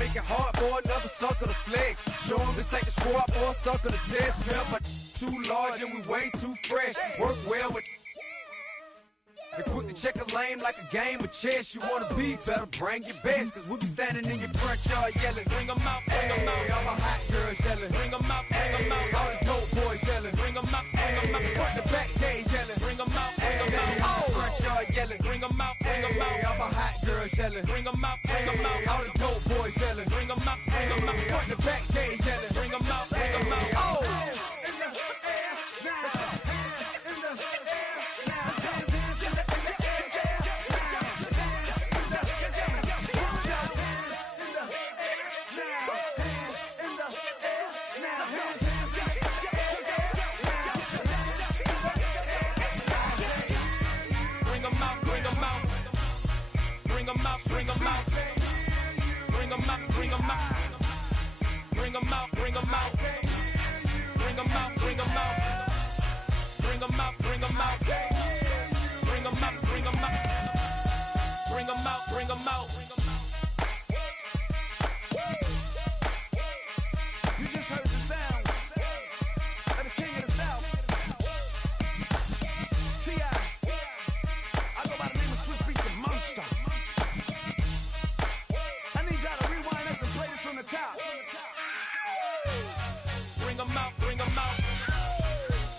make it hard for another sucker to flex. Show him this ain't the squad for a sucker to test. Pimp, but too large and we way too fresh. Work well with. They quick to check a lane like a game of chess. You wanna be better, bring your best. Cause we be standing in your front yard yelling. Bring them out, bring them out. All my hot girls yelling. Bring them out, bring them out. All the dope boys yelling. Bring them out, bring them out. Front the back gate yelling. Bring them out, bring them out. All the front yard yelling. Bring them out, bring them out. All my hot girls yelling. Bring them out, bring them out. All the dope boys yelling. Bring them out, bring them out. Front the back gate yelling. Bring them out, bring them out. Oh! Bring them out, bring them out, bring them out, bring them out, bring them out, bring them out, bring them out, bring them out, bring them out, bring them out, bring them out, bring them out, bring them out. You just heard the sound of the king of the South, T.I. I go by the name of Swiss Beats the Monster. Bring them out, bring them out,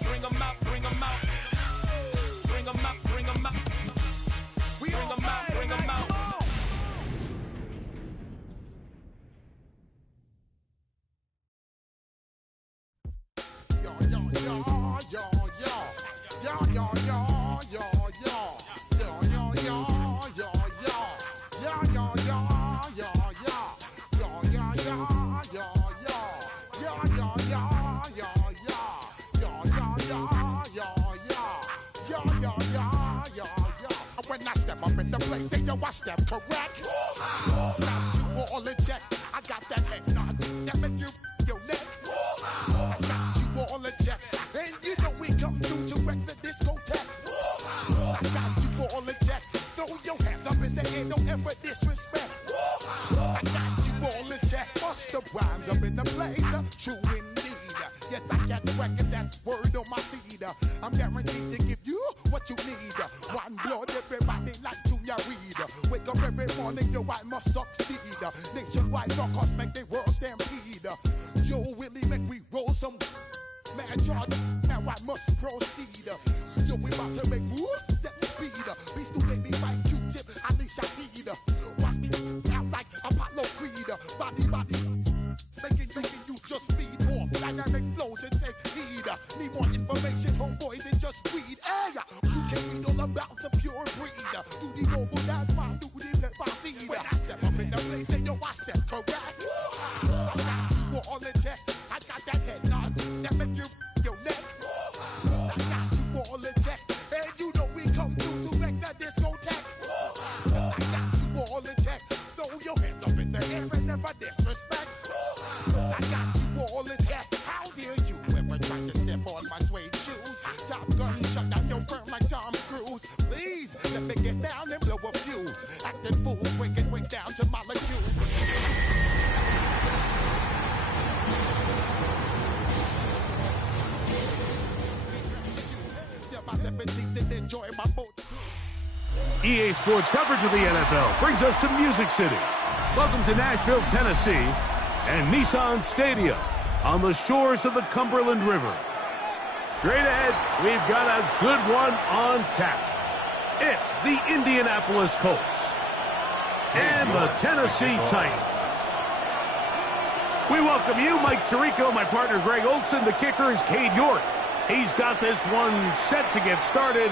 bring them out, bring them out, bring them out, bring them out, bring them out, bring them out. Yo, yo, yo, yo, yo, yo, yo, yo, yo, yo, yo, yo, yo, yo, yo, yo, yo, yo, when I step up in the place, say yo, I step correct. Got you all in check. I got that head nod that make you your neck. I got you all in check, and you know we come through to wreck the discotheque. I got you all in check. Throw your hands up in the air, don't ever disrespect. I got you all in check. Bust the rhymes up in the place, true indeed. Yes, I got the record, that's word on my feed. I'm guaranteed to give you what you need. One blood, everybody like Junior Reed. Wake up every morning, yo, I must succeed. Nationwide knockouts make the world stampede. Yo, Willie, make we roll some mad charge. Now I must proceed. Yo, we about to make moves, set speed. Beast to make me fight Q-tip, I leash I need. Watch me out like Apollo Creed. Body, making you just feed off dynamic flows and take heed. Need more information, homeboy, than just read. Hey, you can read all about the pure breed. Do the noble dance, my do the pepper seed. When I step up in the place, say yo, I step correct. I got you all in check. I got that head nod that make you your neck. I got you all in check, and you know we come through to wreck the discotheque. I got you all in check. Throw your hands up in the air and never disrespect. I got you all in check. How dare you ever try to step on my suede shoes? Top Gun shut down your firm like Tom Cruise. Please let me get down and blow a fuse. Acting fool, break it way down to molecules. Enjoy my boat. EA Sports coverage of the NFL brings us to Music City. Welcome to Nashville, Tennessee, and Nissan Stadium on the shores of the Cumberland River. Straight ahead, we've got a good one on tap. It's the Indianapolis Colts and the Tennessee Titans. We welcome you, Mike Tirico, my partner Greg Olson. The kicker is Cade York. He's got this one set to get started.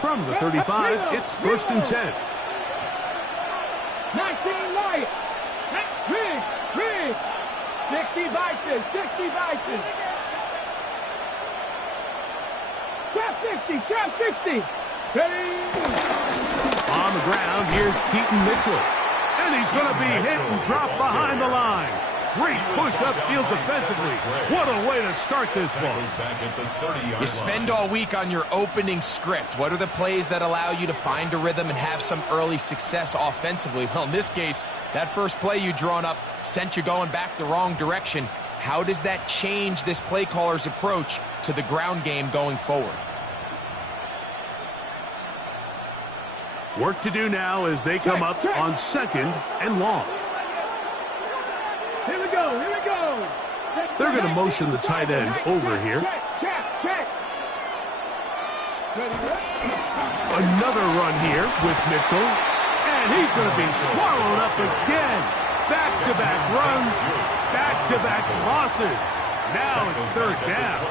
From the 35, it's 1st and 10. 19 light. 60 Bison, 60 Bison. Trap 60, trap 60. Steady. On the ground, here's here's Keaton Mitchell. And he's going to be hit and dropped behind the line. Great push upfield defensively. What a way to start this one. You spend all week on your opening script. What are the plays that allow you to find a rhythm and have some early success offensively? Well, in this case, that first play you drawn up sent you going back the wrong direction. How does that change this play caller's approach to the ground game going forward? Work to do now as they come up on second and long. Here we go, here we go. They're going to motion the tight end over here. Check. Another run here with Mitchell. And he's going to be swallowed up again. Back-to-back runs, back-to-back losses. Now it's third down.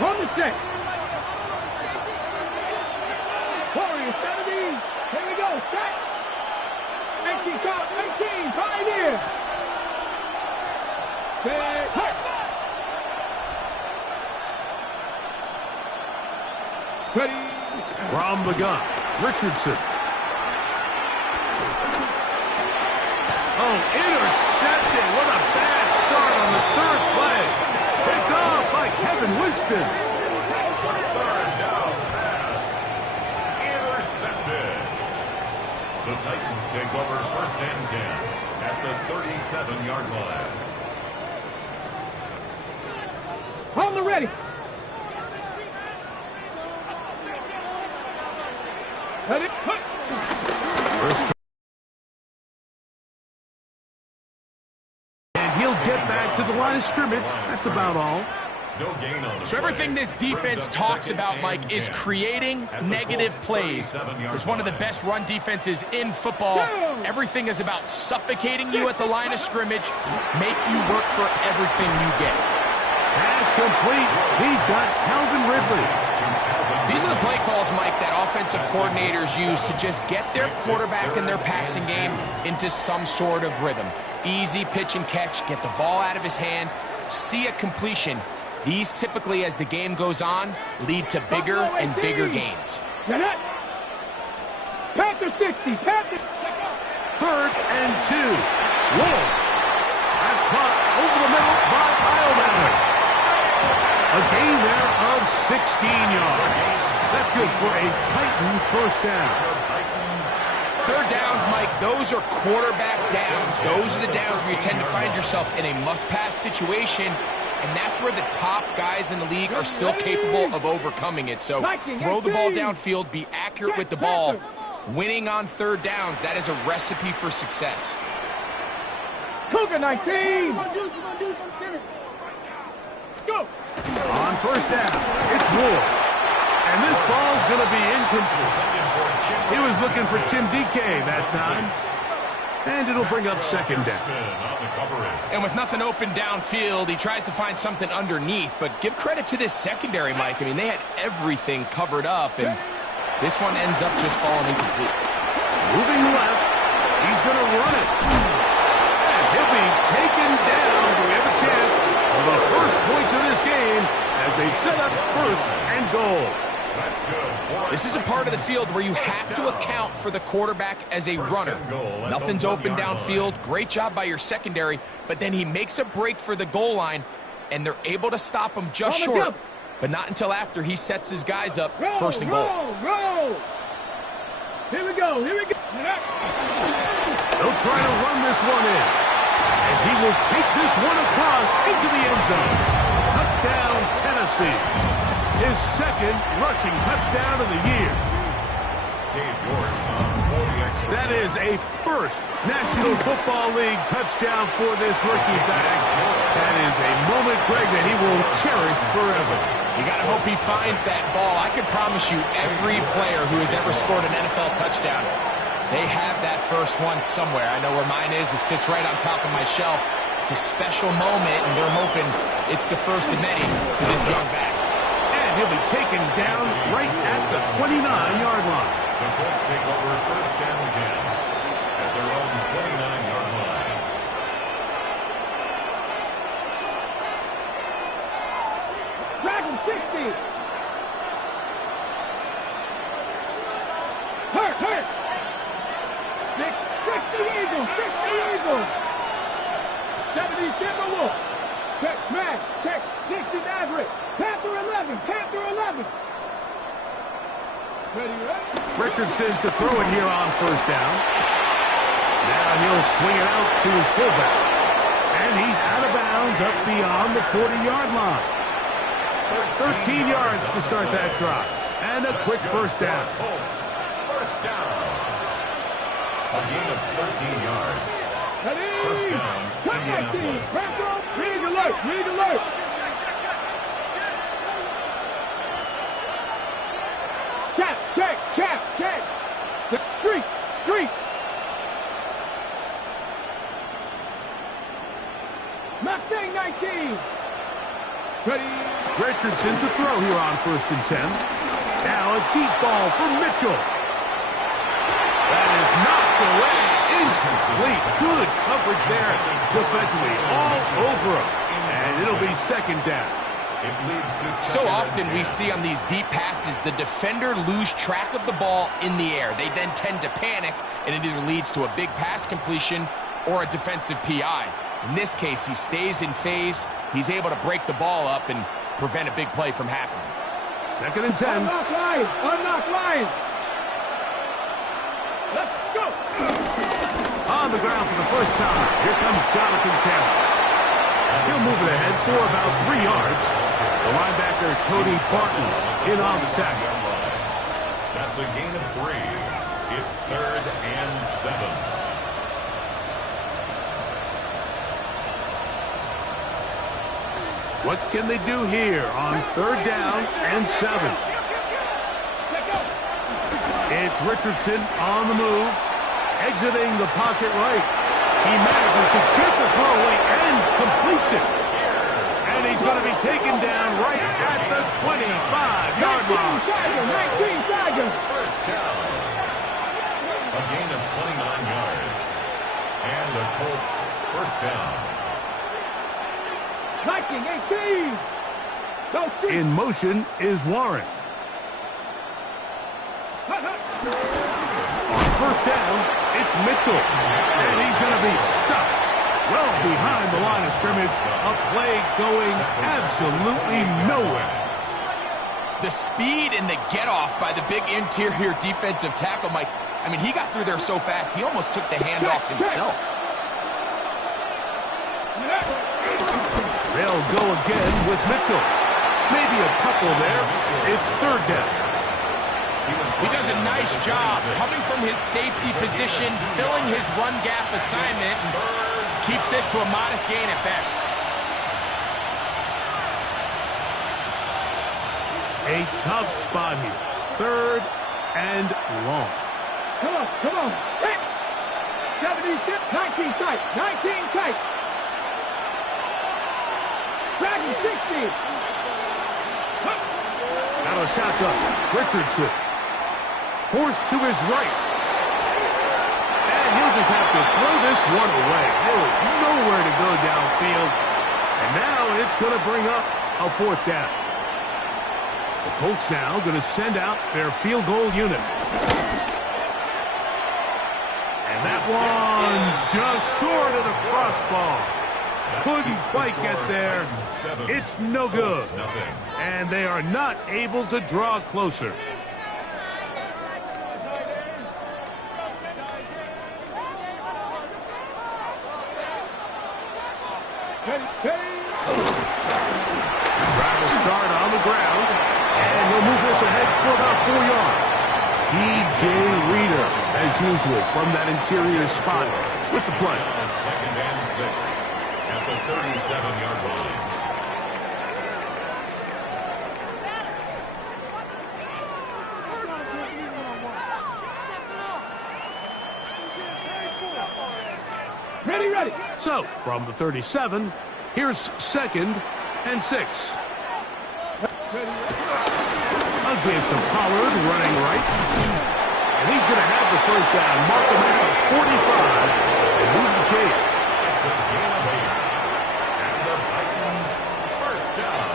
On the set. Warriors 70s. Here we go, set. 19 count, 19, Pioneer. Set, hut. Ready. From the gun, Richardson. Oh, intercepted. What a bad start on the third play. Picked off by Kevin Winston. Third down pass. Intercepted. The Titans take over first and 10 at the 37-yard line. On the ready. Ready. First. And he'll get back to the line of scrimmage. That's about all. No gain on the So everything play. this defense talks about, Mike, is creating negative plays. It's one of the best run defenses in football. Everything is about suffocating you at the line of scrimmage, make you work for everything you get. Pass complete. He's got Calvin Ridley. These are the play calls, Mike, that offensive coordinators use to just get their quarterback and their passing game into some sort of rhythm. Easy pitch and catch, get the ball out of his hand, see a completion. These typically, as the game goes on, lead to bigger and bigger gains. Panther 60, Panther. Third and 2. Whoa. That's caught over the middle by Iowa. A gain there of 16 yards. That's good for a Titan first down. Third downs, Mike, those are quarterback downs. Those are the downs where you tend to find yourself in a must-pass situation, and that's where the top guys in the league are still capable of overcoming it. So throw the ball downfield, be accurate with the ball. Winning on third downs, that is a recipe for success. Cougar 19. Go. On first down, it's Ward. And this ball's going to be incomplete. He was looking for Chimdike that time. And it'll bring up second down. And with nothing open downfield, he tries to find something underneath. But give credit to this secondary, Mike. I mean, they had everything covered up, and this one ends up just falling incomplete. Moving left, he's going to run it. And he'll be taken down. Do we have a chance for the first points of this game as they set up first and goal? That's good. This is a part of the field where you have to account for the quarterback as a runner. Nothing's open downfield. Great job by your secondary, but then he makes a break for the goal line, and they're able to stop him just short, but not until after he sets his guys up first and goal. Roll. Here we go. They'll try to run this one in. And he will take this one across into the end zone. Touchdown, Tennessee. His second rushing touchdown of the year. That is a first National Football League touchdown for this rookie back. That is a moment, Greg, that he will cherish forever. You got to hope he finds that ball. I can promise you every player who has ever scored an NFL touchdown, they have that first one somewhere. I know where mine is. It sits right on top of my shelf. It's a special moment, and they're hoping it's the first of many for this young back. And he'll be taken down right at the 29-yard line. The Colts take over first and 10 at their own 29-yard line. Dragon 60. Hurt. 60 Eagles, 60 Eagles. 70 Timberwolves. Check, smash, check, 60 Maverick. Panther 11, Panther 11. Ready, ready. Richardson to throw it here on first down. Now he'll swing it out to his fullback. And he's out of bounds up beyond the 40-yard line. 13 yards to start that drive. And a quick first down. First down. A gain of 13 yards. Ready. First down, Indianapolis. Rig alert, rig alert. Check, check, check, check. Street, street. Mustang 19. Ready. Richardson to throw here on first and 10. Now a deep ball for Mitchell. That is knocked away. Incomplete. Good coverage there defensively. All over him. And it'll be second down. It leads to So second often and we 10. see on these deep passes, the defender lose track of the ball in the air. They then tend to panic, and it either leads to a big pass completion or a defensive PI. In this case, he stays in phase. He's able to break the ball up and prevent a big play from happening. Second and 10. Unlock Lions, unlock Lions. Let's go. On the ground for the first time. Here comes Jonathan Taylor. He'll move it ahead for about 3 yards. The linebacker, Cody Barton, in on the tackle. That's a gain of 3. It's 3rd and 7. What can they do here on 3rd down and 7? It's Richardson on the move, exiting the pocket right. He manages to get the throw away and completes it. And he's going to be taken down right at the 25-yard line. 19 Tiger. First down. A gain of 29 yards. And the Colts first down. 1918. Go street. In motion is Warren. On first down, it's Mitchell. And he's going to be stuck well behind the line of scrimmage. A play going absolutely nowhere. The speed and the get-off by the big interior defensive tackle, Mike. I mean, he got through there so fast, he almost took the handoff himself. They'll go again with Mitchell. Maybe a couple there. It's 3rd down. He does a nice job coming from his safety position, filling his run gap assignment, and keeps this to a modest gain at best. A tough spot here. 3rd and long. Come on, come on. Hey. 76, 19 tight, 19 tight. Dragon 60. Out of the shotgun, Richardson. Forced to his right. And he'll just have to throw this one away. There was nowhere to go downfield. And now it's going to bring up a 4th down. The Colts now going to send out their field goal unit. And that one just short of the crossbar. Couldn't quite get there. It's no good. And they are not able to draw closer. Drive will start on the ground. And he'll move this ahead for about 4 yards. DJ Reader, as usual, from that interior spot with the play. 2nd and 6 at the 37-yard line. Ready, ready. So, from the 37, here's 2nd and 6. Against the Pollard running right. And he's going to have the first down. Mark him out at 45 and move the chains. It's a gain of 8. And the Titans first down.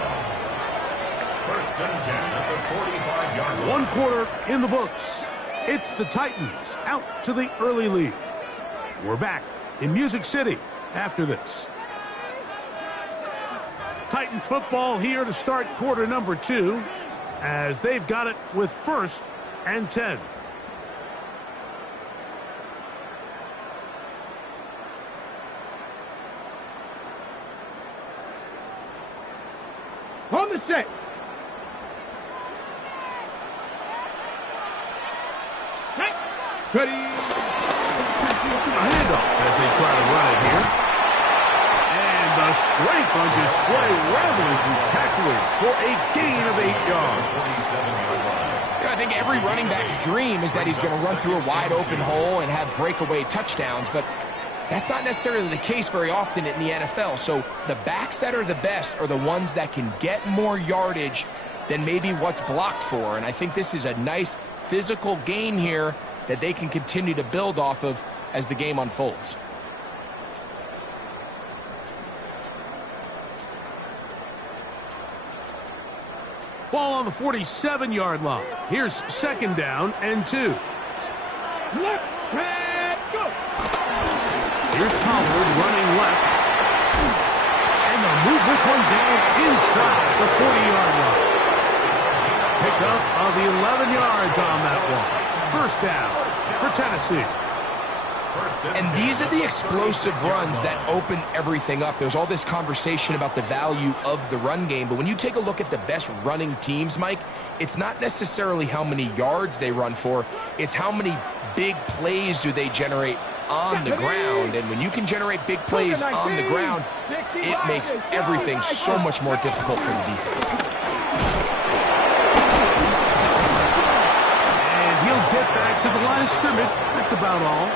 1st and 10 at the 45-yard line. 1 quarter in the books. It's the Titans out to the early lead. We're back in Music City after this. Titans football here to start quarter number 2 as they've got it with 1st and 10. On the set. Ready. A handoff as they try to run it here. And the strength on display, rambling through tacklers for a gain of 8 yards. I think every running back's dream is that he's going to run through a wide open hole and have breakaway touchdowns, but that's not necessarily the case very often in the NFL. So the backs that are the best are the ones that can get more yardage than maybe what's blocked for. And I think this is a nice physical gain here that they can continue to build off of as the game unfolds. Ball on the 47-yard line. Here's 2nd down and 2. Left, red, go. Here's Pollard running left. And they'll move this one down inside the 40-yard line. Pick up of 11 yards on that one. 1st down for Tennessee. And these are the explosive runs that open everything up. There's all this conversation about the value of the run game, but when you take a look at the best running teams, Mike, it's not necessarily how many yards they run for, it's how many big plays do they generate on the ground. And when you can generate big plays on the ground, it makes everything so much more difficult for the defense. He'll get back to the line of scrimmage. That's about all.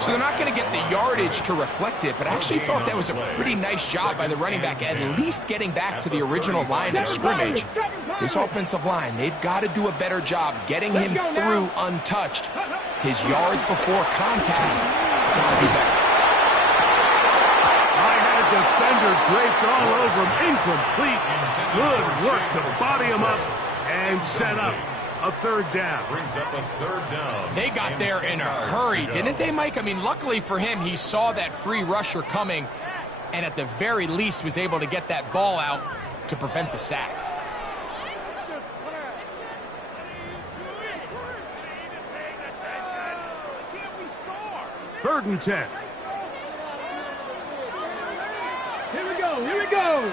So they're not going to get the yardage to reflect it, but I actually thought that was a pretty nice job by the running back, at least getting back to the original line of scrimmage. This offensive line, they've got to do a better job getting him through untouched. His yards before contact got to be better. I had a defender draped all over him. Incomplete. Good work to body him up and set up a 3rd down. Brings up a 3rd down. They got there in a hurry, didn't they, Mike? I mean, luckily for him, he saw that free rusher coming and at the very least was able to get that ball out to prevent the sack. Third and 10. Here we go, here we go.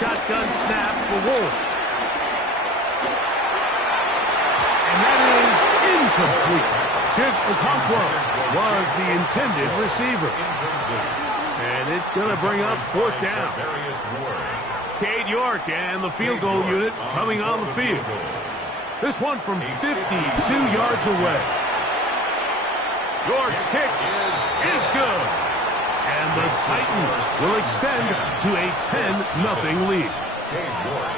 Shotgun snap for Wolf. And that is incomplete. Chig Okonkwo was the intended receiver. And it's going to bring up 4th down. Cade York and the field goal unit coming on the field. This one from 52 yards away. York's kick is good. And the Titans will extend to a 10-0 lead.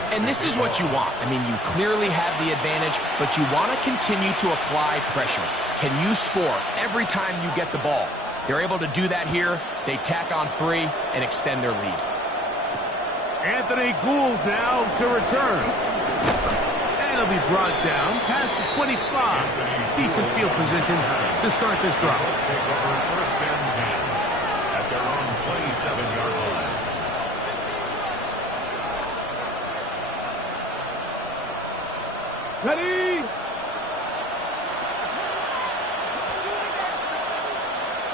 And this is what you want. I mean, you clearly have the advantage, but you want to continue to apply pressure. Can you score every time you get the ball? They're able to do that here. They tack on 3 and extend their lead. Anthony Gould now to return. And he'll be brought down past the 25. Decent field position to start this drive. Let's take over 1st and 10 at their own 27-yard line. Ready.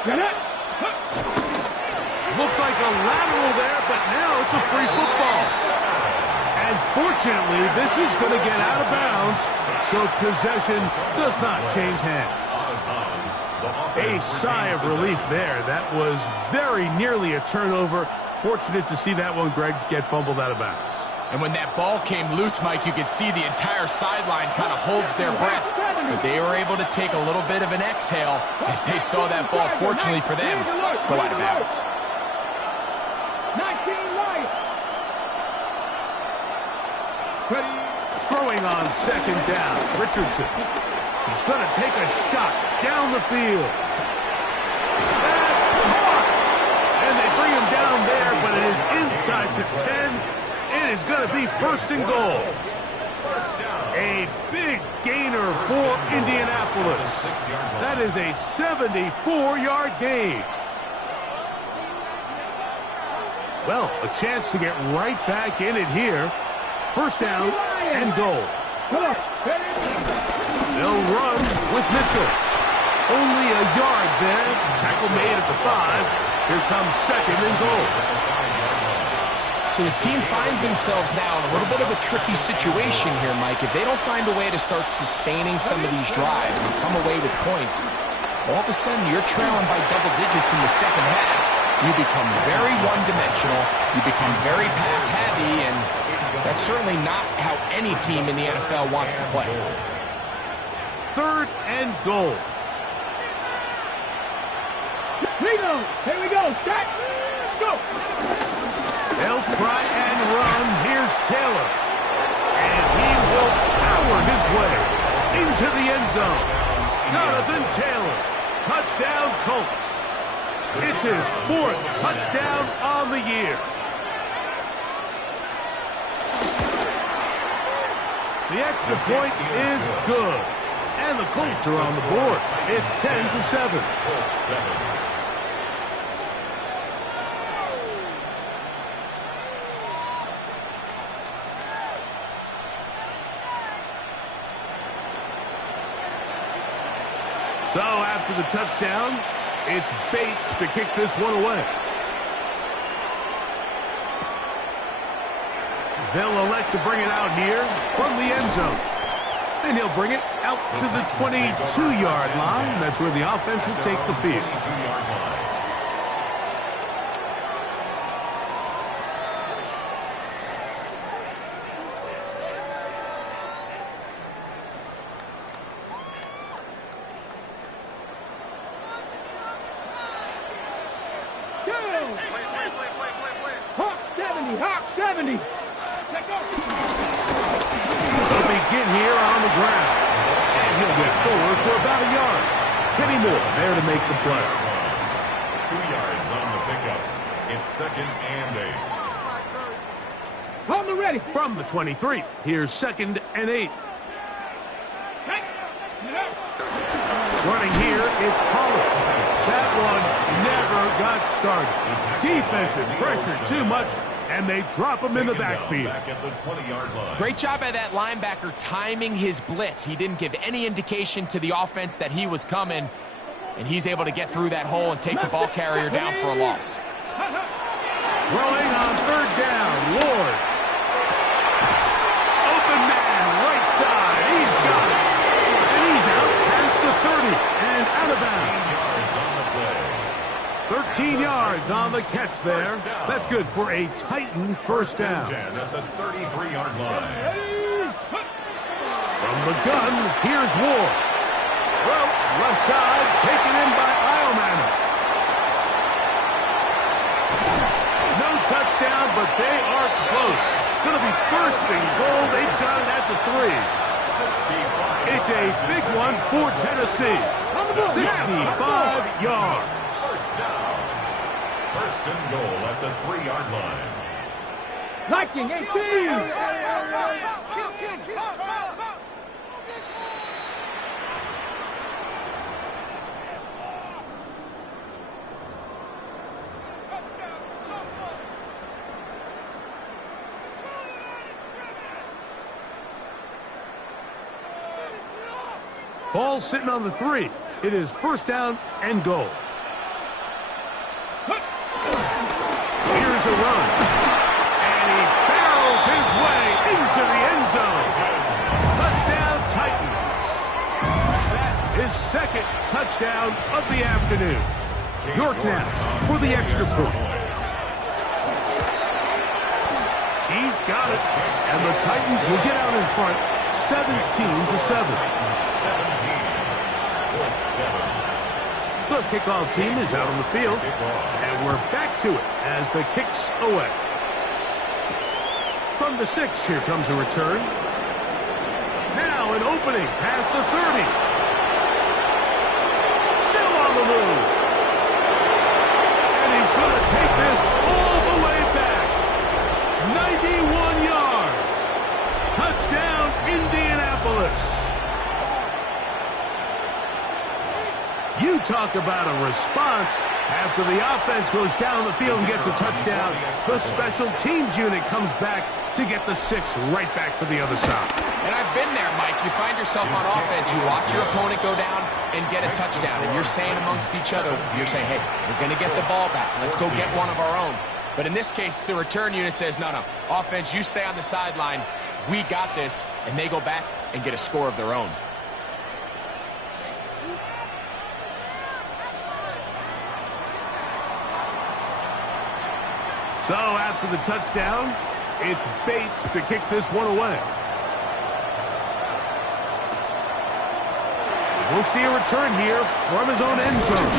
Get it. Looked like a lateral there, but now it's a free football. And fortunately, this is going to get out of bounds, so possession does not change hands. A sigh of relief there. That was very nearly a turnover. Fortunate to see that one, Greg, get fumbled out of bounds. And when that ball came loose, Mike, you could see the entire sideline kind of holds their breath. But they were able to take a little bit of an exhale as they saw that ball, fortunately for them, go out of bounds. 19 right. Ready. Throwing on 2nd down, Richardson. He's going to take a shot down the field. That's caught. And they bring him down there, but it is inside the 10. It is going to be 1st and goal. A big gainer for Indianapolis. Indianapolis. That is a 74-yard gain. Well, a chance to get right back in it here. First down and goal. They'll run with Mitchell. Only a yard there. Tackle made at the 5. Here comes second and goal. So his team finds themselves now in a little bit of a tricky situation here, Mike. If they don't find a way to start sustaining some of these drives and come away with points, all of a sudden you're trailing by double digits in the second half. You become very one-dimensional. You become very pass-heavy, and that's certainly not how any team in the NFL wants to play. Third and goal. Here we go. Start. Let's go. They'll try and run. Here's Taylor. And he will power his way into the end zone. Jonathan Taylor. Touchdown, Colts. It's his 4th touchdown on the year. The extra point is good. And the Colts are on the board. It's 10-7. So after the touchdown, it's Bates to kick this one away. They'll elect to bring it out here from the end zone. And he'll bring it out to the 22-yard line. That's where the offense will take the field. Hawk 70. They'll begin here on the ground. And he'll get forward for about a yard. Kenny Moore there to make the play. 2 yards on the pickup. It's 2nd and 8. On the ready. From the 23, here's 2nd and 8. Running here, it's Pollard. That one never got started. Defensive pressure too much, and they drop him in the backfield. Back at the 20-yard line. Great job by that linebacker timing his blitz. He didn't give any indication to the offense that he was coming, and he's able to get through that hole and take the ball carrier down for a loss. Throwing on 3rd down, Ward. Open man, right side. He's got it. And he's out past the 30 and out of bounds. 13 yards on the catch there. That's good for a Titan first down. 10 at the 33-yard line. From the gun, here's Ward. Well, left side, taken in by Iomana. No touchdown, but they are close. Going to be first and goal. They've got it at the 3. It's a big one for Tennessee. 65 yards. First and goal at the 3-yard line. Liking 18. Ball sitting on the 3. It is first down and goal. Here's a run. And he barrels his way into the end zone. Touchdown, Titans. That is 2nd touchdown of the afternoon. York now for the extra point. He's got it. And the Titans will get out in front 17-7. The kickoff team is out on the field, and we're back to it as the kicks away. From the 6, here comes a return. Now an opening past the 30. Still on the move. And he's going to take this all the way back. 91 yards. Touchdown, Indianapolis. You talk about a response. After the offense goes down the field and gets a touchdown, the special teams unit comes back to get the 6 right back for the other side. And I've been there, Mike. You find yourself on offense, you watch your opponent go down and get a touchdown, and you're saying amongst each other, you're saying, hey, we're going to get the ball back. Let's go get one of our own. But in this case, the return unit says, no, offense, you stay on the sideline. We got this, and they go back and get a score of their own. So after the touchdown, it's Bates to kick this one away. We'll see a return here from his own end zone.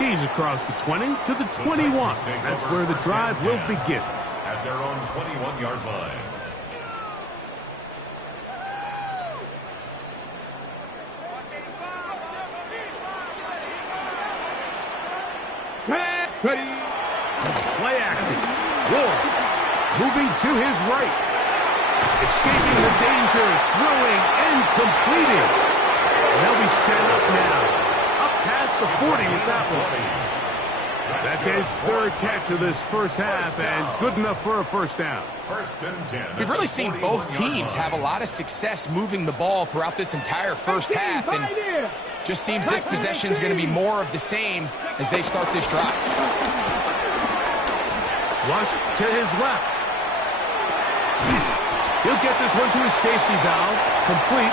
He's across the 20 to the 21. That's where the drive will begin. At their own 21-yard line. Ready. Play action. Ward moving to his right. Escaping the danger, throwing and completing. And they'll be set up now. Up past the 40 with that one. That's his third catch of this first half and good enough for a first down. First and 10. We've really seen both teams have a lot of success moving the ball throughout this entire first half, and just seems this possession is going to be more of the same as they start this drive. Flushed to his left. He'll get this one to his safety valve. Complete.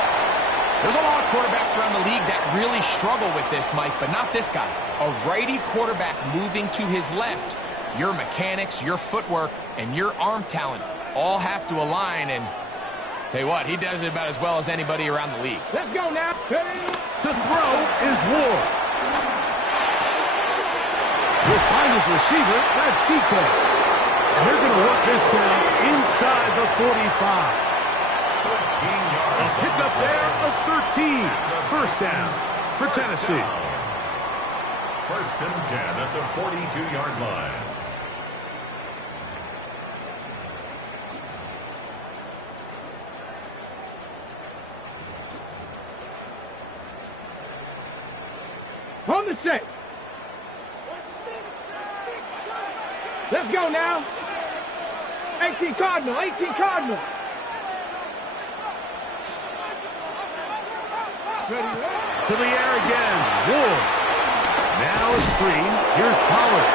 There's a lot of quarterbacks around the league that really struggle with this, Mike, but not this guy. A righty quarterback moving to his left. Your mechanics, your footwork, and your arm talent all have to align, and tell you what, he does it about as well as anybody around the league. Let's go now. To throw is Ward. He'll find his receiver. That's DK. And they're going to work this down inside the 45. 13 yards. A pickup there of 13. First down for Tennessee. First and 10 at the 42-yard line. On the set. Let's go now. 18 Cardinal, 18 Cardinal. To the air again. Ward. Now a screen. Here's Pollard.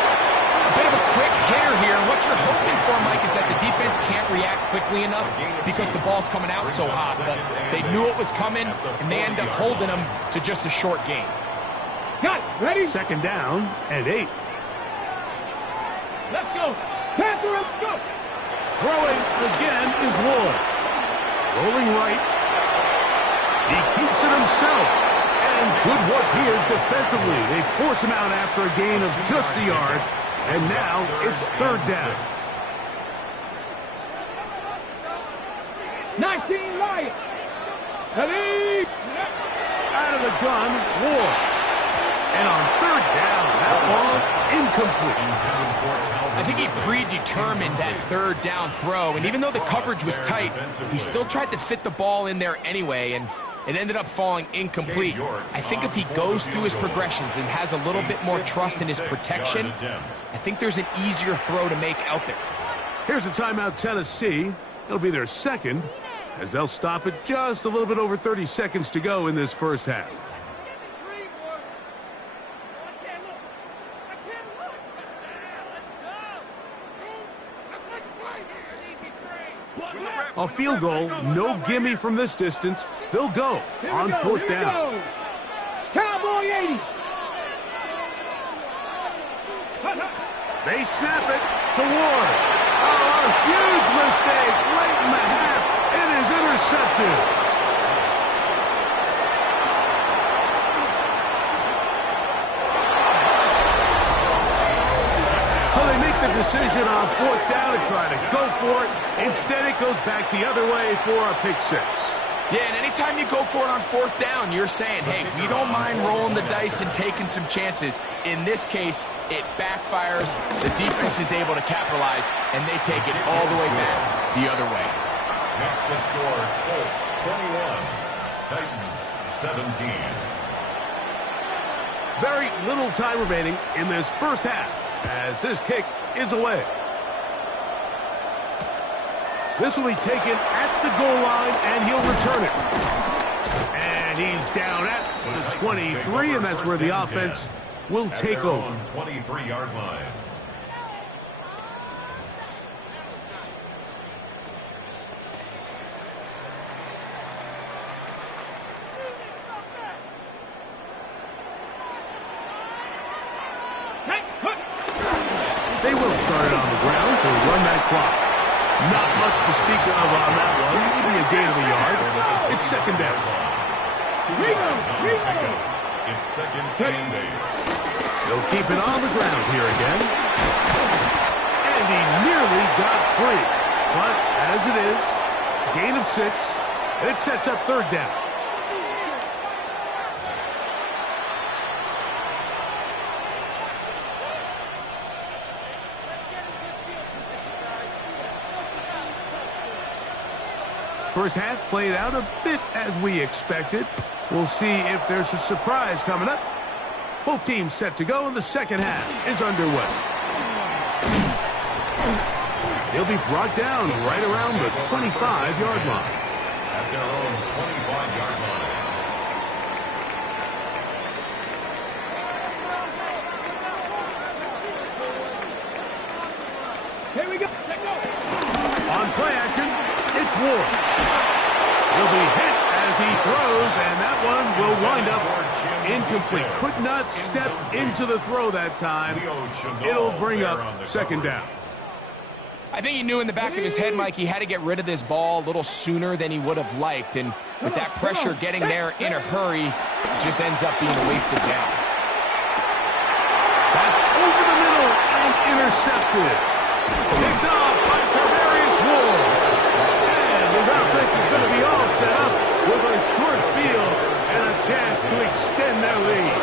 A bit of a quick hitter here. What you're hoping for, Mike, is that the defense can't react quickly enough because the ball's coming out so hot. But they knew it was coming, and they end up holding them to just a short game. Got it. Ready? Second down and 8. Let's go. Panther, let's go. Throwing again is Ward. Rolling right. He keeps it himself. And good work here defensively. They force him out after a gain of just a yard. And now it's third down. 19 Lions. Ready? Out of the gun, Ward. And on third down, that ball incomplete. I think he predetermined that third down throw, and even though the coverage was tight, he still tried to fit the ball in there anyway, and it ended up falling incomplete. I think if he goes through his progressions and has a little bit more trust in his protection, I think there's an easier throw to make out there. Here's a timeout, Tennessee. It'll be their second, as they'll stop it just a little bit over 30 seconds to go in this first half. A field goal, no gimme from this distance. They'll go on fourth down. Cowboy 80. They snap it to Ward. Oh, a huge mistake late in the half. It is intercepted. So they make the decision on fourth down to try to go for it. Instead, it goes back the other way for a pick six. Yeah, and anytime you go for it on fourth down, you're saying, hey, we don't mind rolling the dice and taking some chances. In this case, it backfires. The defense is able to capitalize, and they take it all the way back the other way. Next to score, Colts 21, Titans 17. Very little time remaining in this first half as this kick is away. This will be taken at the goal line, and he'll return it. And he's down at the 23, and that's where the offense will take over. 23-yard line. They will start it on the ground to run that clock. Not much to speak of on that one. Maybe a gain of a yard. It's second down. It's second and 8. They'll keep it on the ground here again. And he nearly got free. But as it is, gain of 6. And it sets up third down. First half played out a bit as we expected. We'll see if there's a surprise coming up. Both teams set to go, and the second half is underway. He'll be brought down right around the 25-yard line. At their own 25-yard line. Here we go. Let's go. On play action, it's Ward. He'll be hit as he throws, and that one will wind up incomplete. Could not step into the throw that time. It'll bring up second down. I think he knew in the back of his head, Mike, he had to get rid of this ball a little sooner than he would have liked. And with that pressure getting there in a hurry, it just ends up being a wasted down. That's over the middle and intercepted. Picked off by Traverius Ward. And his offense is going to be all set up with a short field and a chance to extend their lead.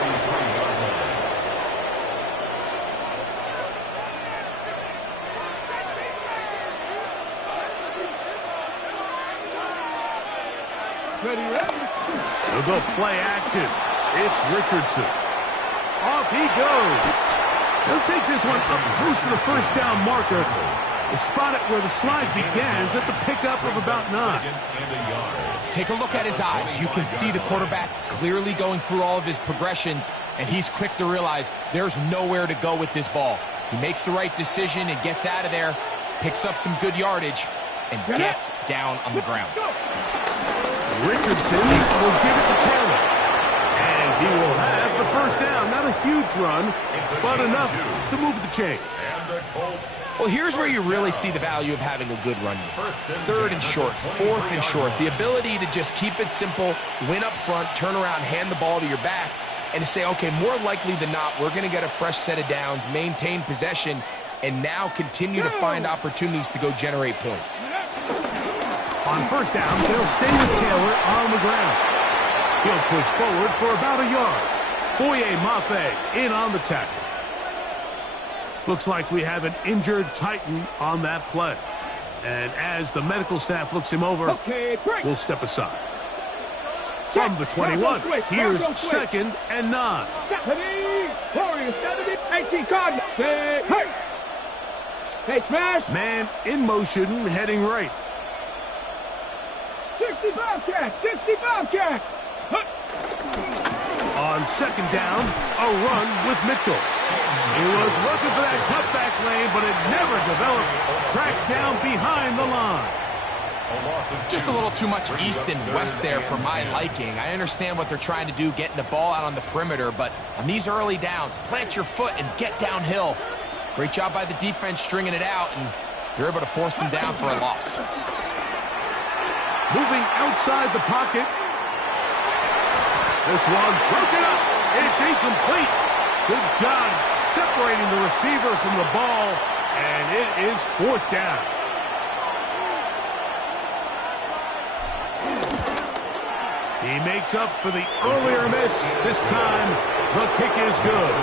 They'll go play action. It's Richardson. Off he goes. They'll take this one up close to the first down marker. They spot it where the slide begins. That's a pickup of about 9. Take a look at his eyes. You can see the quarterback clearly going through all of his progressions, and he's quick to realize there's nowhere to go with this ball. He makes the right decision and gets out of there, picks up some good yardage, and gets down on the ground. Richardson will give it to Taylor. And he will have the first down. Not a huge run, but enough to move the chain. Well, here's where you really see the value of having a good run game. Third and short, fourth and short. The ability to just keep it simple, win up front, turn around, hand the ball to your back, and to say, okay, more likely than not, we're going to get a fresh set of downs, maintain possession, and now continue to find opportunities to go generate points. On first down, they'll stay with Taylor on the ground. He'll push forward for about a yard. Boye Mafe in on the tackle. Looks like we have an injured Titan on that play. And as the medical staff looks him over, we'll step aside. From the 21, here's second and 9. Hey, smash! Man in motion, heading right. 65 catch! 65 catch! On second down, a run with Mitchell. He was looking for that cutback lane, but it never developed. Tracked down behind the line. Just a little too much east and west there for my liking. I understand what they're trying to do, getting the ball out on the perimeter, but on these early downs, plant your foot and get downhill. Great job by the defense stringing it out, and you're able to force them down for a loss. Moving outside the pocket. This one broken up. It's incomplete. Good job separating the receiver from the ball, and it is fourth down. He makes up for the earlier miss. This time, the kick is good.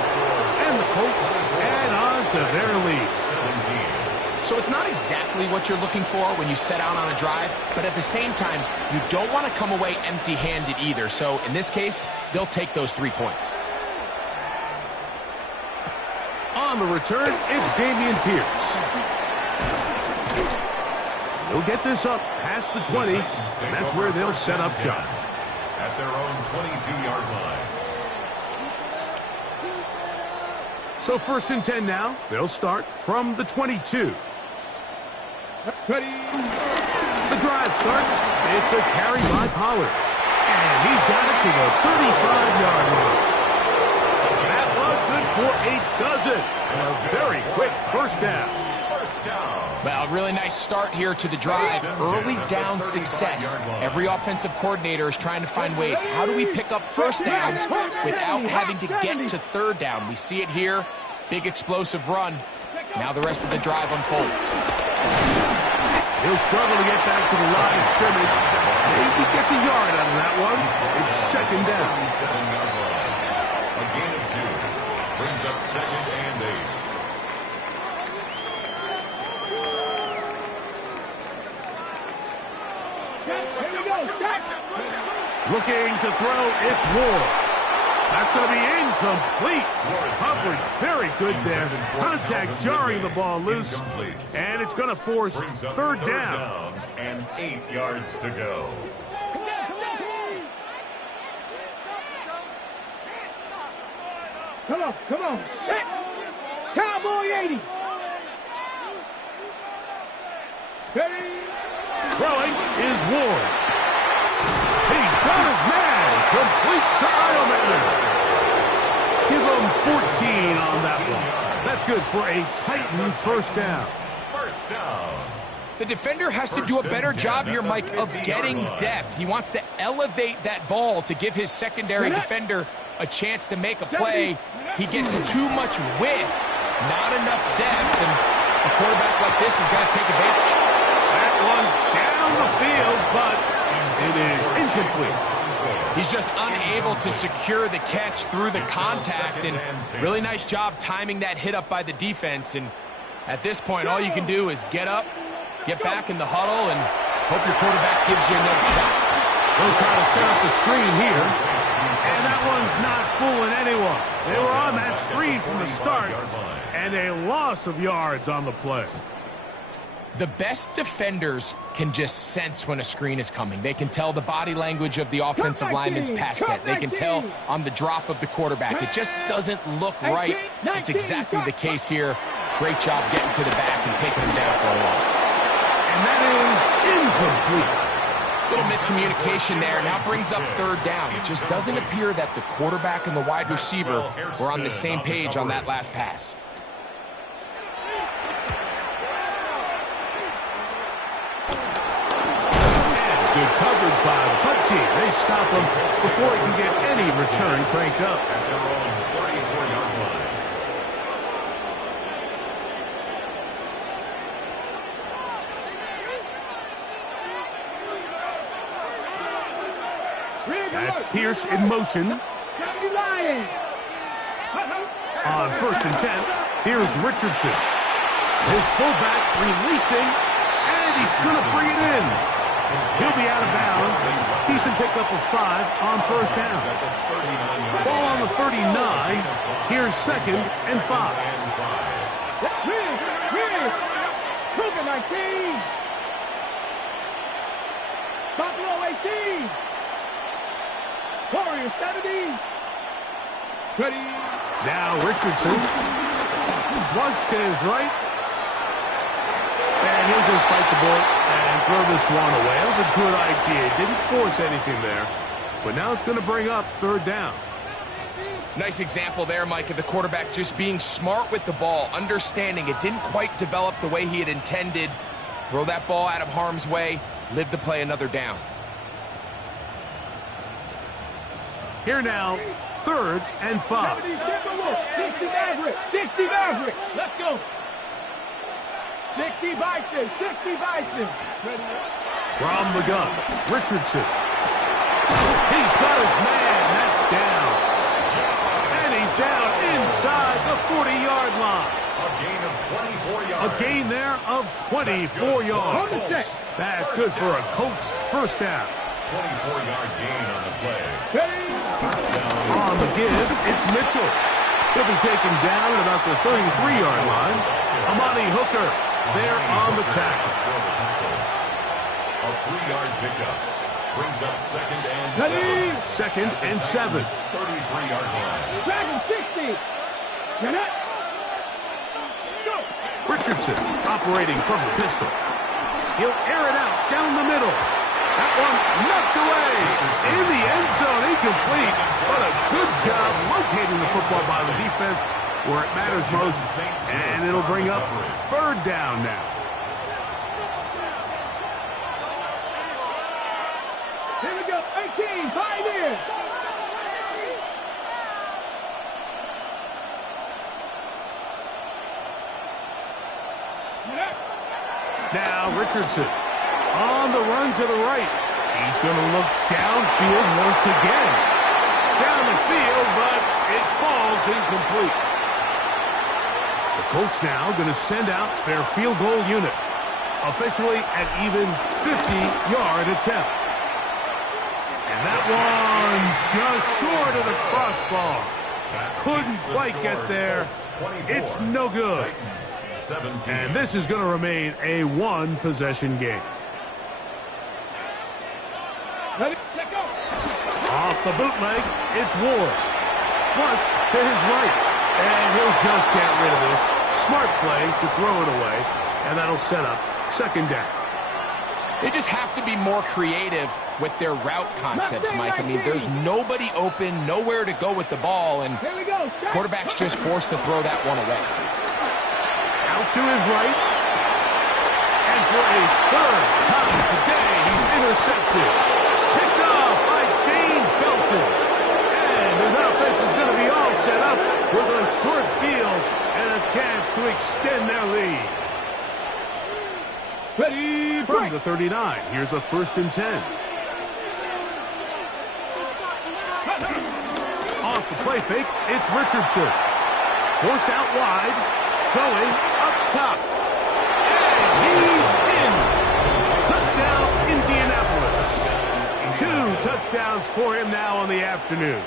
And the Colts add on to their lead. 17. So it's not exactly what you're looking for when you set out on a drive, but at the same time, you don't want to come away empty-handed either. So in this case, they'll take those 3 points. On the return, it's Dameon Pierce. They'll get this up past the 20, and that's where they'll set up shop. At their own 22-yard line. So 1st and 10 now. They'll start from the 22. Ready. The drive starts. It's a carry by Pollard. And he's got it to the 35-yard line. That one, good for 8, does it. And a very quick first down. Well, really nice start here to the drive. Early down success. Every offensive coordinator is trying to find ways. How do we pick up first downs without having to get to third down? We see it here. Big explosive run. Now the rest of the drive unfolds. He'll struggle to get back to the line of scrimmage. Maybe gets a yard out of that one. It's 2nd down. A gain of 2. Brings up 2nd and 8. Looking to throw, it's Ward. That's going to be incomplete. Coverage very good there. Contact jarring the ball loose. And it's going to force 3rd down. And 8 yards to go. Come on, come on. Cowboy 80. Steady. Throwing is Ward. He's got his man. Complete to Eilman. Give him 14 on that one. That's good for a Titan first down. First down. The defender has to do a better job here, Mike, of getting depth. He wants to elevate that ball to give his secondary defender a chance to make a play. He gets too much width, not enough depth, and a quarterback like this is going to take advantage. That one down the field, but it is incomplete. He's just unable to secure the catch through the contact, and really nice job timing that hit up by the defense. And at this point, all you can do is get up, get back in the huddle, and hope your quarterback gives you another shot. They'll try to set up the screen here, and that one's not fooling anyone. They were on that screen from the start, and a loss of yards on the play. The best defenders can just sense when a screen is coming. They can tell the body language of the offensive lineman's pass set. They can tell on the drop of the quarterback. It just doesn't look right. It's exactly the case here. Great job getting to the back and taking him down for a loss. And that is incomplete. Little miscommunication there. Now brings up 3rd down. It just doesn't appear that the quarterback and the wide receiver were on the same page on that last pass. Good coverage by the punt team. They stop him before he can get any return cranked up. At their own 34-yard line. That's Pierce in motion. On 1st and 10, here's Richardson. His fullback releasing, and he's going to bring it in. He'll be out of bounds. Decent pickup of 5 on 1st down. Ball on the 39. Here's 2nd and 5. Cougar 19. Buffalo 18. Warrior 70. Ready. Now Richardson. Flushed to his right. And he'll just bite the bullet and throw this one away. That was a good idea. Didn't force anything there. But now it's going to bring up 3rd down. Nice example there, Mike, of the quarterback just being smart with the ball, understanding it didn't quite develop the way he had intended. Throw that ball out of harm's way, live to play another down. Here now, 3rd and 5. 60 Maverick. 60 Maverick. Let's go. 60 Bison. 60 Bison. From the gun, Richardson. He's got his man. That's down. And he's down inside the 40-yard line. A gain of 24 yards. A gain there of 24 yards. That's good for a Colts first down. 24-yard gain on the play. On the give, it's Mitchell. He'll be taken down at about the 33-yard line. Amani Hooker there on the tackle. A 3-yard pickup brings up second and 7. Second and 7. 33-yard line. Dragon 60. Jeanette. Go. Richardson operating from the pistol. He'll air it out down the middle. That one knocked away. In the end zone, incomplete. But a good job locating the football by the defense where it matters most. And it'll bring up third down now. Here we go. 18. Pioneers. Now Richardson on the run to the right. He's going to look downfield once again. Down the field, but it falls incomplete. The Colts now going to send out their field goal unit. Officially an even 50-yard attempt. And that one's just short of the crossbar. Couldn't quite get there. It's no good. And this is going to remain a one-possession game. Ready, let go. Off the bootleg, it's Ward. Flush to his right. And he'll just get rid of this. Smart play to throw it away. And that'll set up second down. They just have to be more creative with their route concepts, Mike. I mean, there's nobody open, nowhere to go with the ball, and Here we go. quarterback's just forced to throw that one away. Out to his right. And for a third time today, he's intercepted. Picked off by Dane Belton. And his offense is going to be all set up with a short field and a chance to extend their lead. Ready, From the 39, here's a 1st and 10. Off the play fake, it's Richardson. Forced out wide, going up top. And he's in. Touchdown, Indianapolis. 2 touchdowns for him now on the afternoon.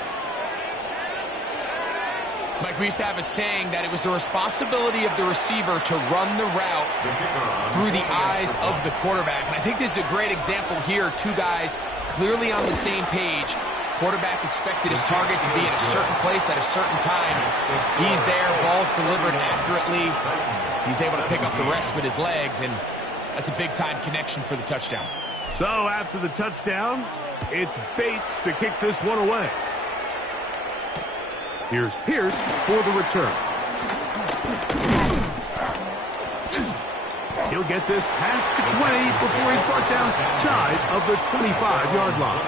Mike, we used to have a saying that it was the responsibility of the receiver to run the route through the eyes of the quarterback. And I think this is a great example here. 2 guys clearly on the same page. Quarterback expected his target to be in a certain place at a certain time. He's there, ball's delivered accurately. He's able to pick up the rest with his legs, and that's a big-time connection for the touchdown. So after the touchdown, it's Bates to kick this one away. Here's Pierce for the return. He'll get this past the 20 before he's brought down shy of the 25-yard line.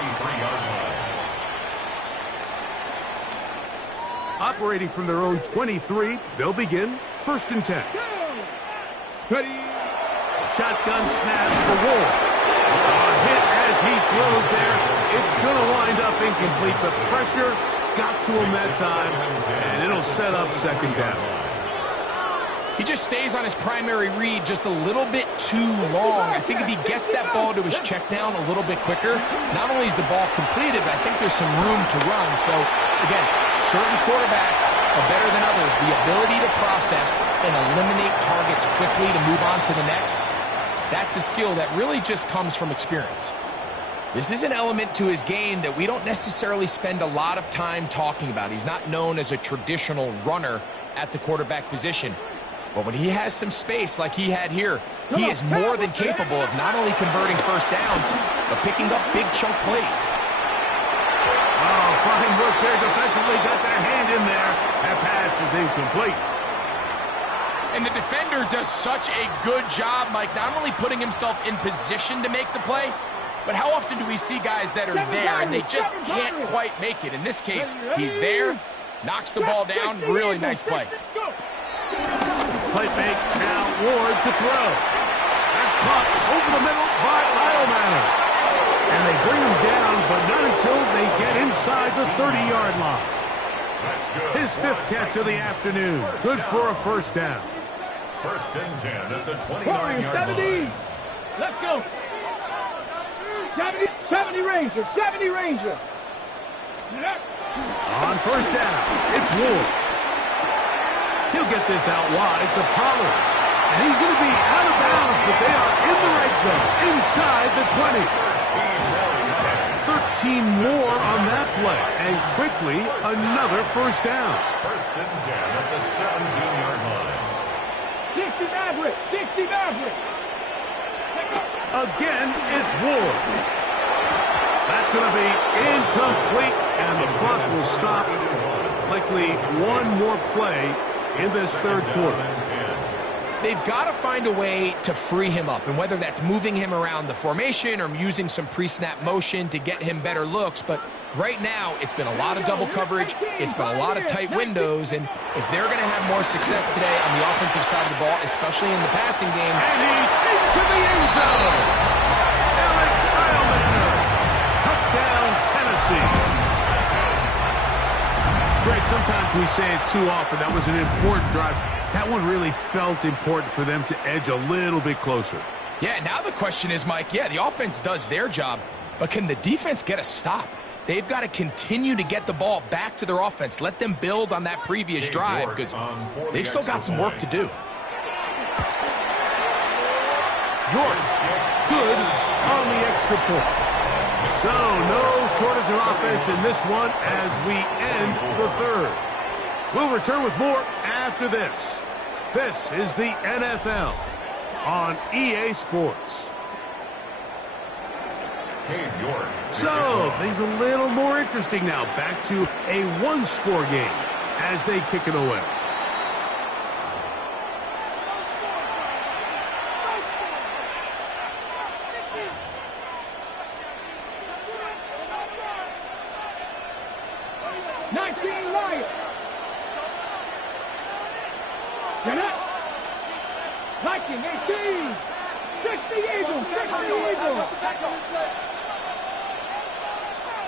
Operating from their own 23, they'll begin 1st and 10. Ready. Shotgun snap for Ward. A hit as he throws there. It's going to wind up incomplete. The pressure got to him that time, and it'll set up second down. He just stays on his primary read just a little bit too long. I think if he gets that ball to his check down a little bit quicker, not only is the ball completed, but I think there's some room to run. So, again, certain quarterbacks are better than others. The ability to process and eliminate targets quickly to move on to the next, that's a skill that really just comes from experience. This is an element to his game that we don't necessarily spend a lot of time talking about. He's not known as a traditional runner at the quarterback position. But when he has some space like he had here, he is more than capable of not only converting first downs, but picking up big chunk plays. Oh, fine work there defensively. Got their hand in there. That pass is incomplete. And the defender does such a good job, Mike, not only putting himself in position to make the play, but how often do we see guys that are there and they just can't quite make it? In this case, he's there, knocks the ball down. Really nice play. Play fake, now Ward to throw. That's caught over the middle by Lyle Manor. And they bring him down, but not until they get inside the 30-yard line. His 5th catch of the afternoon. Good for a first down. 1st and 10 at the 29-yard 70. line. Let's go. 70 Ranger, 70 Ranger. On first down, it's Ward. He'll get this out wide to Pollard. And he's going to be out of bounds, but they are in the right zone, inside the 20. 13 more on that play, and quickly another first down. First and 10 at the 17-yard line. 60 Maverick, 60 Maverick. Again, it's Ward. That's going to be incomplete, and the clock will stop. Likely one more play in this third quarter. They've got to find a way to free him up, and whether that's moving him around the formation or using some pre-snap motion to get him better looks, but right now it's been a lot of double coverage, it's been a lot of tight windows, and if they're going to have more success today on the offensive side of the ball, especially in the passing game. And he's into the end zone. Eric Eilman. Touchdown, Tennessee. Greg, sometimes we say it too often. That was an important drive. That one really felt important for them to edge a little bit closer. Yeah, now the question is, Mike, yeah, the offense does their job, but can the defense get a stop? They've got to continue to get the ball back to their offense. Let them build on that previous drive, because they've still got some work to do. York, good on the extra point. So, no shortage of offense in this one as we end the third. We'll return with more after this. This is the NFL on EA Sports. So, things a little more interesting now. Back to a one-score game as they kick it away. Viking 18, 60 Eagles, 60 Eagles.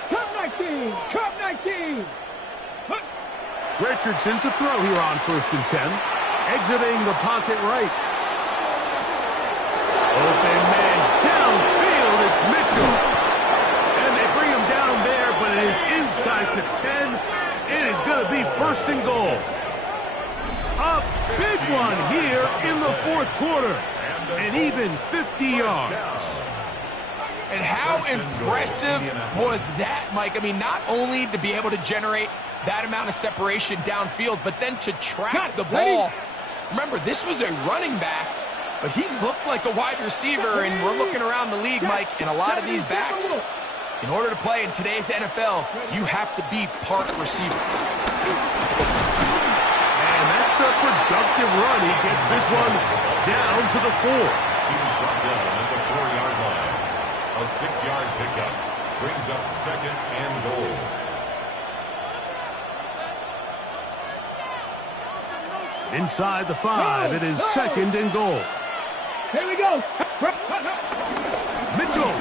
Cup 19, Cup 19. Richardson to throw here on 1st and 10. Exiting the pocket right. Open man downfield, it's Mitchell. And they bring him down there, but it is inside the 10. It is going to be 1st and goal. A big one here in the fourth quarter. And even 50 yards. And how impressive was that, Mike? I mean, not only to be able to generate that amount of separation downfield, but then to track the ball. Remember, this was a running back, but he looked like a wide receiver, and we're looking around the league, Mike, and a lot of these backs, in order to play in today's NFL, you have to be part receiver. And that's a productive run. He gets this one down to the 4. He was brought down at the 4-yard line. A 6-yard pickup brings up 2nd and goal. Inside the 5, it is 2nd and goal. Here we go. Mitchell.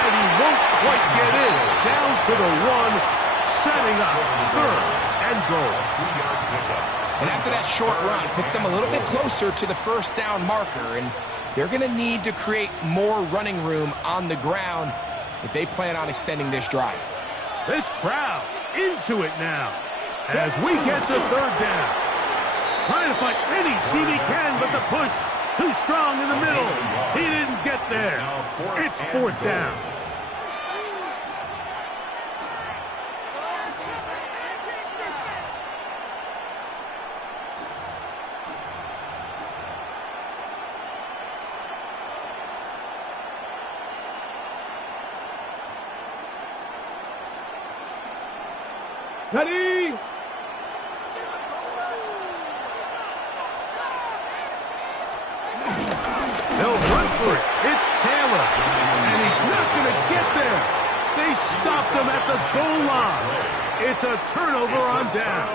And he won't quite get in. Down to the 1, setting up 3rd and goal. 2-yard pickup. And after that short run, puts them a little bit closer to the first down marker, and they're going to need to create more running room on the ground if they plan on extending this drive. This crowd into it now as we get to 3rd down. Trying to find any seam he can, but the push too strong in the middle. He didn't get there. It's 4th down. Ready? They'll run for it. It's Taylor. And he's not going to get there. They stopped him at the goal line. It's a turnover on down.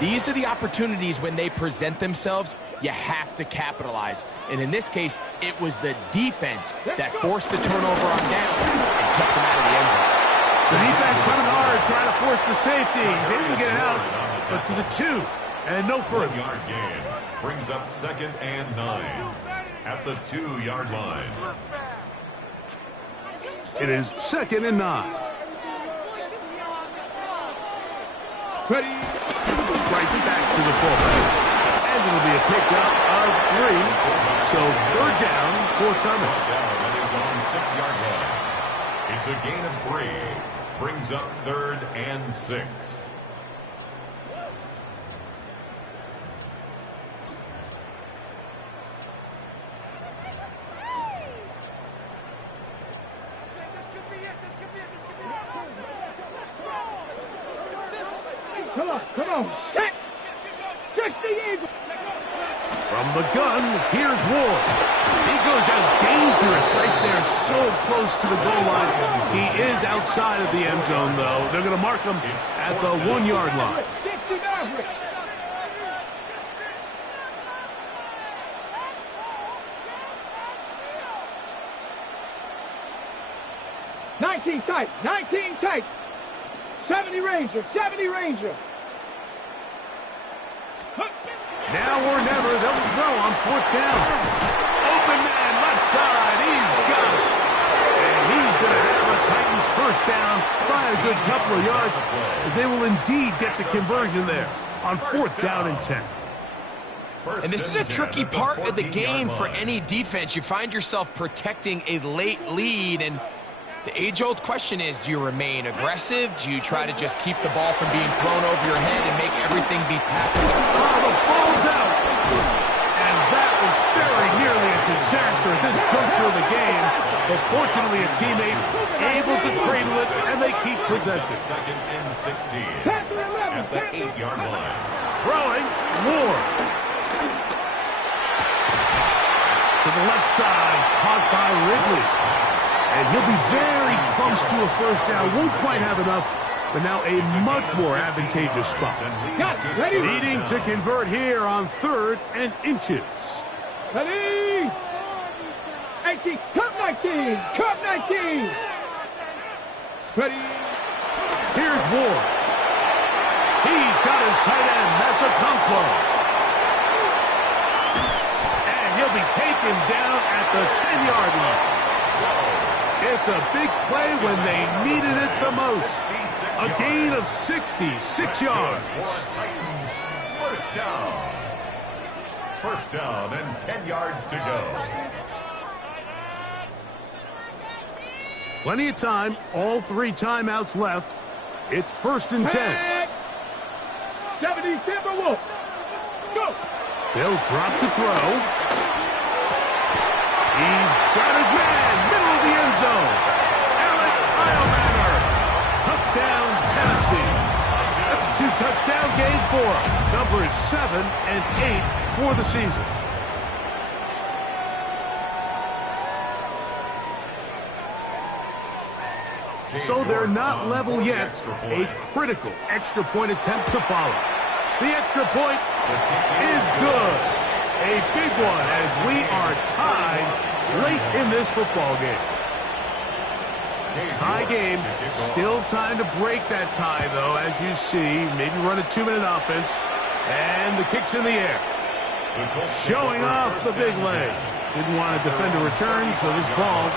These are the opportunities when they present themselves, you have to capitalize. And in this case, it was the defense that forced the turnover on downs and kept them out of the end zone. The defense coming hard, trying to force the safety. He's able to get it out, but to the 2 and no further. 1-yard gain brings up 2nd and 9 at the 2-yard line. It is 2nd and 9. Ready? Right back to the fullback. And it'll be a pickup of 3. So 3rd down, forthcoming. Down at his own 6-yard line. It's a gain of 3. Brings up 3rd and 6. Come on. Set. 60 Eagles. From the gun, here's Ward. He goes down dangerous right there, so close to the goal line. He is outside of the end zone, though. They're going to mark him at the 1-yard line. 60 Maverick. Nineteen tight. 70 Ranger. Now or never, they'll throw on 4th down. Open man, left side, he's got it. And he's going to have a Titans 1st down by a good couple of yards, as they will indeed get the conversion there on 4th down and 10. And this is a tricky part of the game for any defense. You find yourself protecting a late lead, and the age-old question is, do you remain aggressive? Do you try to just keep the ball from being thrown over your head and make everything be tactical? Oh, the ball's out. And that was very nearly a disaster at this juncture of the game. But fortunately, a teammate able to cradle it, and they keep possession. 2nd and 16. At the 8-yard line. Throwing, Ward. To the left side, caught by Ridley. And he'll be very close to a 1st down. Won't quite have enough, but now a much more advantageous spot. Needing to convert here on 3rd and inches. Ready? 18. Cup 19. Ready? Here's Ward. He's got his tight end. That's a Kool1. And he'll be taken down at the 10-yard line. It's a big play when they needed it the most. A gain of 66 yards. For Titans, 1st down. 1st down and 10 yards to go. Plenty of time. All 3 timeouts left. It's 1st and 10. 70 Timberwolves. Go. They'll drop to throw. He's got his man. Middle of the end zone. Alec Eilmanner. Touchdown, Tennessee. That's a 2-touchdown game for him. Numbers 7 and 8 for the season. So they're not level yet. A critical extra point attempt to follow. The extra point is good. A big one as we are tied late in this football game. Tie game. Still time to break that tie, though, as you see. Maybe run a 2-minute offense. And the kick's in the air. Showing off the big leg. Didn't want to defend a return, so this ball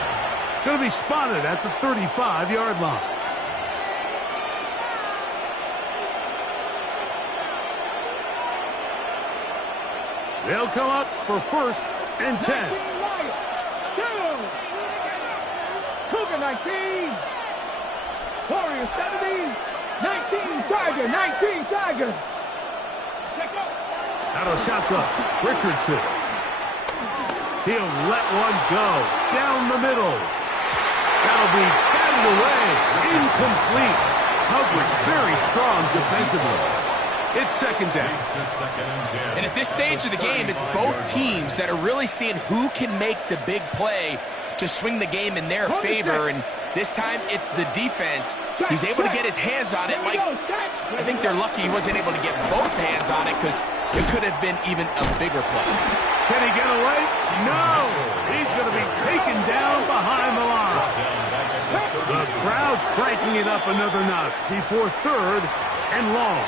going to be spotted at the 35-yard line. They'll come up for 1st and 10. Cougar 19. Warrior 70. 19 Tiger. Out of shotgun, Richardson. He'll let one go down the middle. That'll be batted away. Incomplete. Coverage very strong defensively. It's 2nd down. And at this stage of the game, it's both teams that are really seeing who can make the big play to swing the game in their favor. And this time, it's the defense. He's able to get his hands on it. Like, I think they're lucky he wasn't able to get both hands on it because it could have been even a bigger play. Can he get away? No! He's going to be taken down behind the line. The crowd cranking it up another notch before 3rd and long.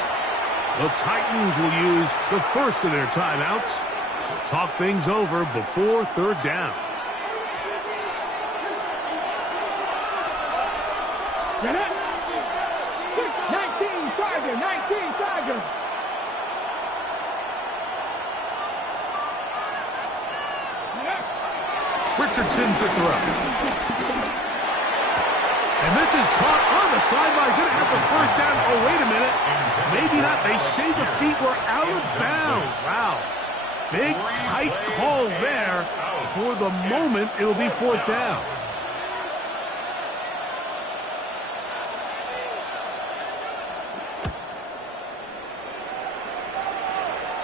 The Titans will use the first of their timeouts to talk things over before 3rd down. Set up. 19 Tiger. Richardson to throw. And this is caught on the sideline. Going to have the first down. Oh, wait a minute. Maybe not. They say the feet were out of bounds. Wow. Big, tight call there. For the moment, it'll be fourth down.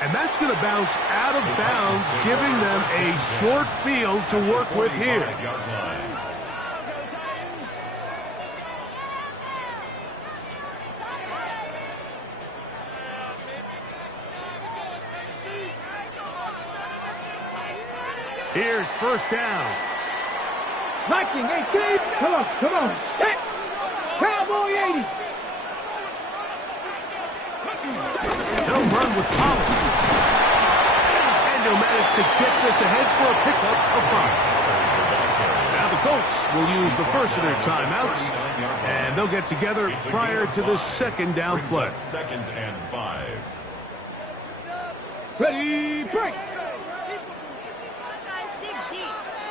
And that's going to bounce out of bounds, giving them a short field to work with here. Here's first down. Viking 18. Come on. Set. Cowboy 80. They'll run with Kool1. And they'll manage to get this ahead for a pickup of 5. Now the Colts will use the first of their timeouts, and they'll get together prior to the second down play. Second and 5. Ready, break.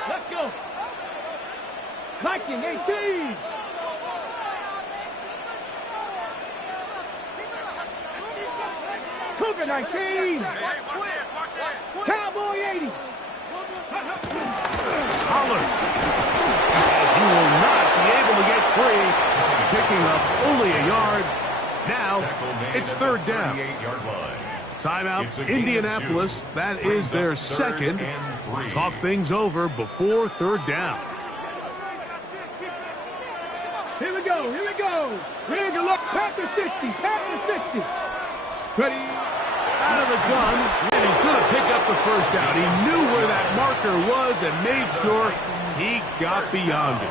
Let's go. Viking 18. Cougar 19. Cowboy 80. Pollard. He will not be able to get free, picking up only a yard. Now it's third down. Timeout, Indianapolis. That is their second. We'll talk things over before third down. Here we go. Ready to look. Pass the 60. Ready. Out of the gun, and he's going to pick up the first down. He knew where that marker was and made sure he got beyond it.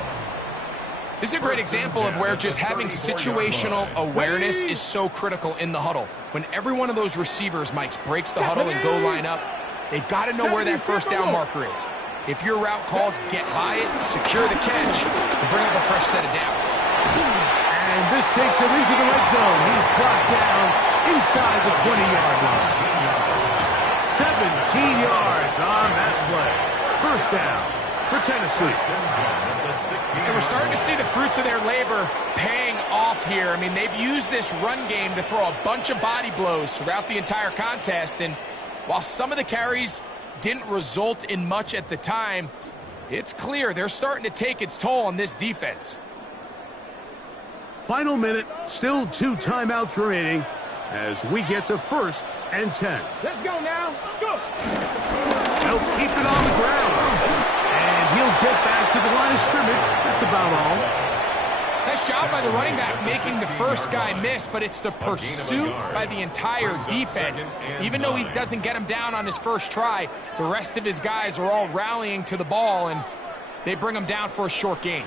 This is a great example of where just having situational awareness is so critical in the huddle. When every one of those receivers, Mike, breaks the huddle and go line up, they've got to know where that first down marker is. If your route calls, get by it, secure the catch, and bring up a fresh set of downs. And this takes him into the red zone. He's brought down inside the 20-yard line. 17 yards on that play. First down for Tennessee. And we're starting to see the fruits of their labor paying off here. I mean, they've used this run game to throw a bunch of body blows throughout the entire contest. And while some of the carries didn't result in much at the time, it's clear they're starting to take its toll on this defense. Final minute, still 2 timeouts remaining as we get to first and 10. Let's go now. Go. They'll keep it on the ground. And he'll get back to the line of scrimmage. That's about all. Nice job by the running back making the first guy miss, but it's the pursuit by the entire defense. Even though he doesn't get him down on his first try, the rest of his guys are all rallying to the ball, and they bring him down for a short gain.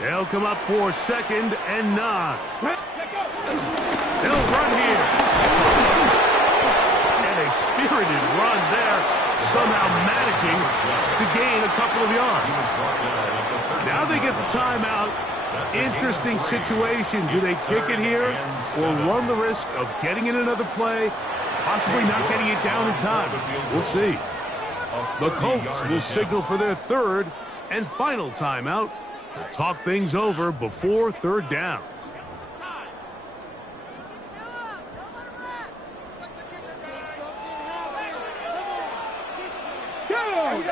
They'll come up for second and 9. They'll run here. And a spirited run there, somehow managing to gain a couple of yards. Now they get the timeout. Interesting situation. Do they kick it here or run the risk of getting in another play, possibly not getting it down in time? We'll see. The Colts will signal for their third and final timeout. We'll talk things over before third down. Go!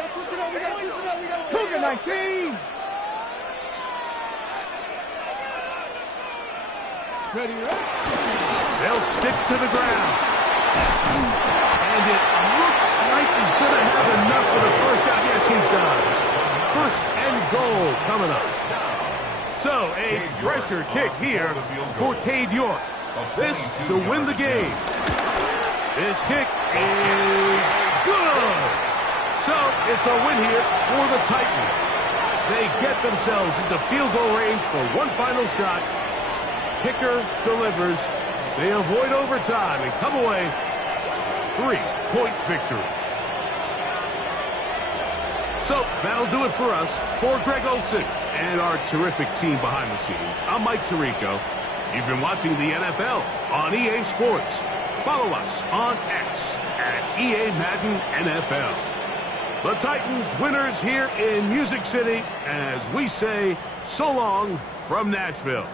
Cougar 19! Ready, They'll stick to the ground. And it looks like he's going to have enough for the first down. Yes, he does. First and goal coming up. So, a pressure kick here for Cade York. This to win the game. This kick is good. So, it's a win here for the Titans. They get themselves into field goal range for one final shot. Kicker delivers. They avoid overtime and come away 3-point victory. So that'll do it for us. For Greg Olson and our terrific team behind the scenes, I'm Mike Tirico. You've been watching the NFL on EA Sports. Follow us on X at EA Madden NFL. The Titans winners here in Music City as we say so long from Nashville.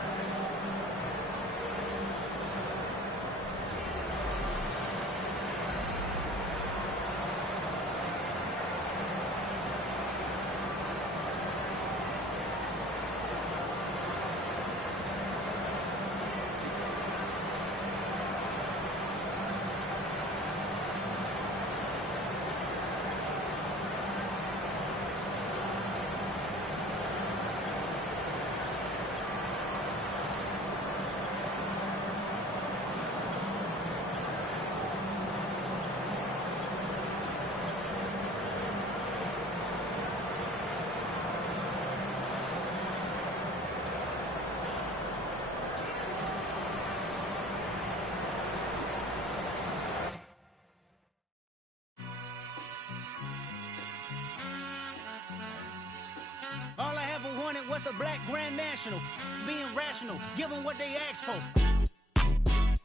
All I ever wanted was a black Grand National. Being rational, give them what they ask for.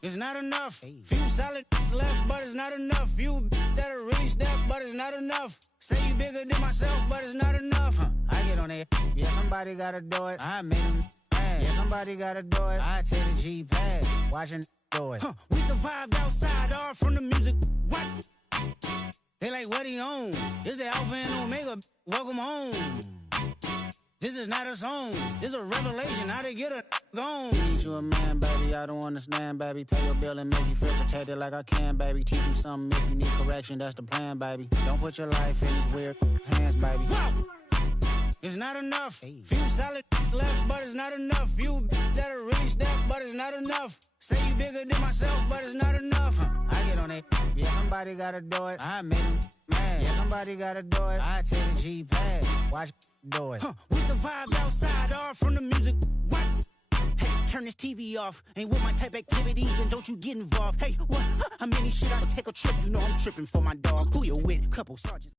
It's not enough. Few solid left, but it's not enough. Few that'll really step, but it's not enough. Say you bigger than myself, but it's not enough. I get on it. Yeah, somebody gotta do it. I made them mad. Yeah, somebody gotta do it. I take the G-pad. Watching do it. We survived outside, all from the music. What? They like, what he on? This the Alpha and Omega. Welcome home. This is not a song. This is a revelation. How to get a gone. Need you a man, baby. I don't understand, baby. Pay your bill and make you feel protected like I can, baby. Teach you something if you need correction. That's the plan, baby. Don't put your life in these weird hands, baby. Whoa! It's not enough. Few solid left, but it's not enough. Few that'll really step, but it's not enough. Say you bigger than myself, but it's not enough. I get on it. Yeah, somebody gotta do it. I made them mad. Yeah, somebody gotta do it. I take the G-pad. Watch do it. We survived outside, all from the music. What? Hey, turn this TV off. Ain't with my type activities, then don't you get involved. Hey, what? How many shit I take a trip? You know I'm tripping for my dog. Who you with? Couple sergeants.